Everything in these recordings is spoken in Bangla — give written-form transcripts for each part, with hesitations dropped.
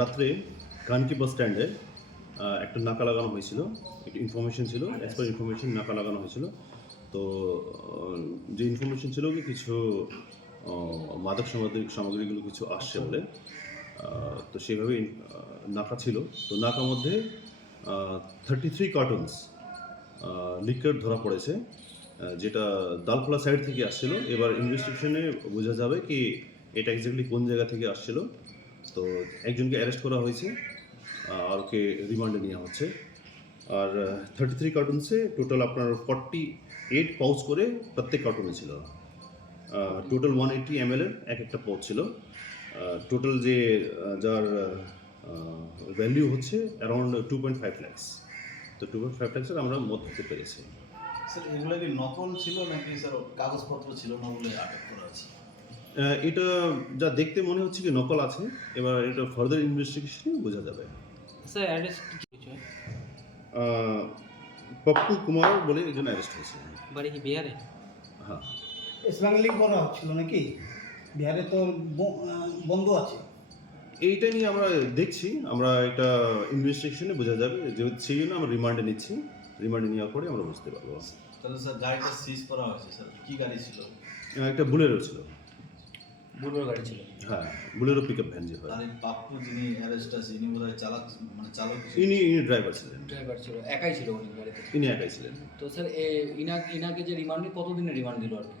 রাত্রে কানকি বাস স্ট্যান্ডে একটা নাকা লাগানো হয়েছিল। একটু ইনফরমেশন ছিল, অ্যাজ পার ইনফরমেশন নাকা লাগানো হয়েছিল। তো যে ইনফরমেশন ছিল কি কিছু মাদক সামগ্রীগুলো কিছু আসছে বলে। তো সেভাবেই নাকা ছিল। তো নাকার মধ্যে 33 কার্টুনস লিকার ধরা পড়েছে, যেটা দালখোলা সাইড থেকে আসছিল। এবার ইনভেস্টিগেশনে বোঝা যাবে কি এটা এক্স্যাক্টলি কোন জায়গা থেকে আসছিল। তো একজনকে অ্যারেস্ট করা হয়েছে, আর ওকে রিমান্ডে নেওয়া হচ্ছে। আর 33 কার্টুনসে টোটাল আপনার 48 পাউচ করে প্রত্যেক কার্টুনে ছিল। টোটাল 180 ml এর এক একটা পাউচ ছিল। টোটাল যে যার ভ্যালিউ হচ্ছে অ্যারাউন্ড 2.5 lakhs। তো 2.5 lakhs আমরা মদ ধরতে পেরেছি। স্যার এগুলো কি নকল ছিল নাকি স্যার কাগজপত্র ছিল না বলে আটক করা হয়েছে? এটা যা দেখতে মনে হচ্ছে কি নকল আছে। এবার এটা ফার্দার ইনভেস্টিগেশনে বোঝা যাবে। স্যার অ্যারেস্ট কিছু পপ্পু কুমার বলে একজন অ্যারেস্ট হয়েছে। বাড়ি কি বিহারে? হ্যাঁ, স্মাগলিং করা হচ্ছিল নাকি? বিহারে তো বন্ধ আছে। এইটা নিয়ে আমরা দেখছি, আমরা এটা ইনভেস্টিগেশনে বোঝা যাবে, যেহেতু সেই জন্য আমরা রিমান্ডে নিচ্ছি। রিমান্ডে নেওয়ার পরে আমরা বুঝতে পারবো। তাহলে স্যার গাড়িটা সিজ করা হয়েছে স্যার, কি গাড়ি ছিল? একটা বুলেরো ছিল। বুলোর গাড়ি ছিল। হ্যাঁ, বুলেরো পিক আপ ভ্যান যে হয়। আর এই পাপ্পু যিনি অ্যারেস্ট আছে ইনি বোধহয় চালক ছিল। ইনি ড্রাইভার ছিলেন। ড্রাইভার ছিল, একাই ছিল উনি গাড়িতে। ইনি একাই ছিলেন। তো স্যার ইনাকে যে রিমান্ডে কতদিনের রিমান্ড দিল আর কি?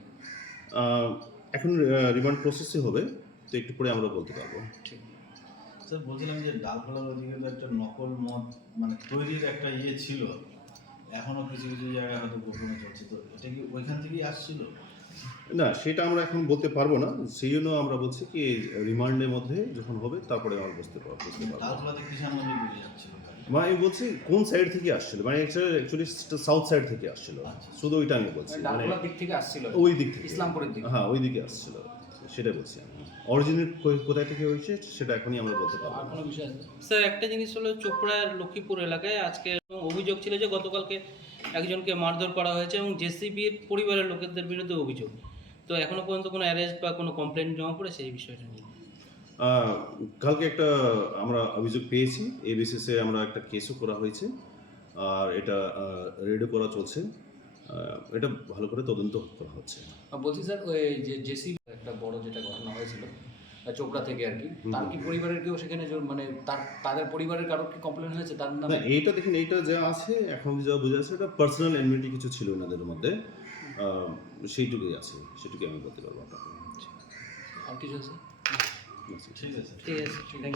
এখন রিমান্ড প্রসেসই হবে, তো একটু পরে আমরা বলতে পারবো। ঠিক। স্যার বলছিলাম যে ডালখোলার ওদিকে তো একটা নকল মদ মানে তৈরির একটা ছিল, এখনো কিছু কিছু জায়গায় হয়তো গোপনে চলছে, তো এটা কি ওইখান থেকেই আসছিল? না, সেটা আমরা এখন বলতে পারবো না। সেই জন্য আমরা বলছি কি রিমান্ডের মধ্যে যখন হবে তারপরে আমরা বুঝতে পারবো। ডালখোলাতে কিষান মন্দির বেরিয়ে যাচ্ছিল গাড়ি। মানে আমি বলছি কোন সাইড থেকে আসছিল, মানে অ্যাকচুয়ালি সাউথ সাইড থেকে আসছিল। আচ্ছা। শুধু ওইটা আমি বলছি, মানে ডালখোলার দিক থেকে আসছিল। ওই দিক থেকে, ইসলামপুরের দিকে। হ্যাঁ ওই দিকে আসছিল, সেটা বলছি আমি। অরিজিনেট কোথায় থেকে হয়েছে সেটা এখনই আমরা বলতে পারবো আর না। কোনো বিষয় আছে? স্যার একটা জিনিস হলো চোপড়ার লক্ষ্মীপুর এলাকায় আজকে অভিযোগ ছিল যে গতকালকে একজনকে মারধর করা হয়েছে এবং জেসিবির পরিবারের লোকেদের বিরুদ্ধে অভিযোগ। তো এখনো পর্যন্ত কোনো অ্যারেস্ট বা কোনো কমপ্লেন জমা পড়েছে এই বিষয়টা নিয়ে? কালকে একটা আমরা অভিযোগ পেয়েছি, এই বেসিসে আমরা একটা কেসও করা হয়েছে, আর এটা রেডও করা চলছে। এটা ভালো করে তদন্ত করা হচ্ছে। বলছি স্যার ওই যে জেসিবি একটা বড় যেটা ঘটনা হয়েছিল চোপড়া থেকে আর কি, তার কি পরিবারের কেউ সেখানে মানে তাদের পরিবারের কারোর কি কমপ্লেন হয়েছে তার না, নামে? এইটা দেখেন, এইটা যা আছে এখন যা বোঝা যাচ্ছে এটা পার্সোনাল এনমিটি কিছু ছিল এনাদের মধ্যে, সেইটুকুই আছে, সেটুকুই আমি বলতে পারবো আপনাকে। আর কিছু আছে? ঠিক আছে। ঠিক আছে, থ্যাংক ইউ।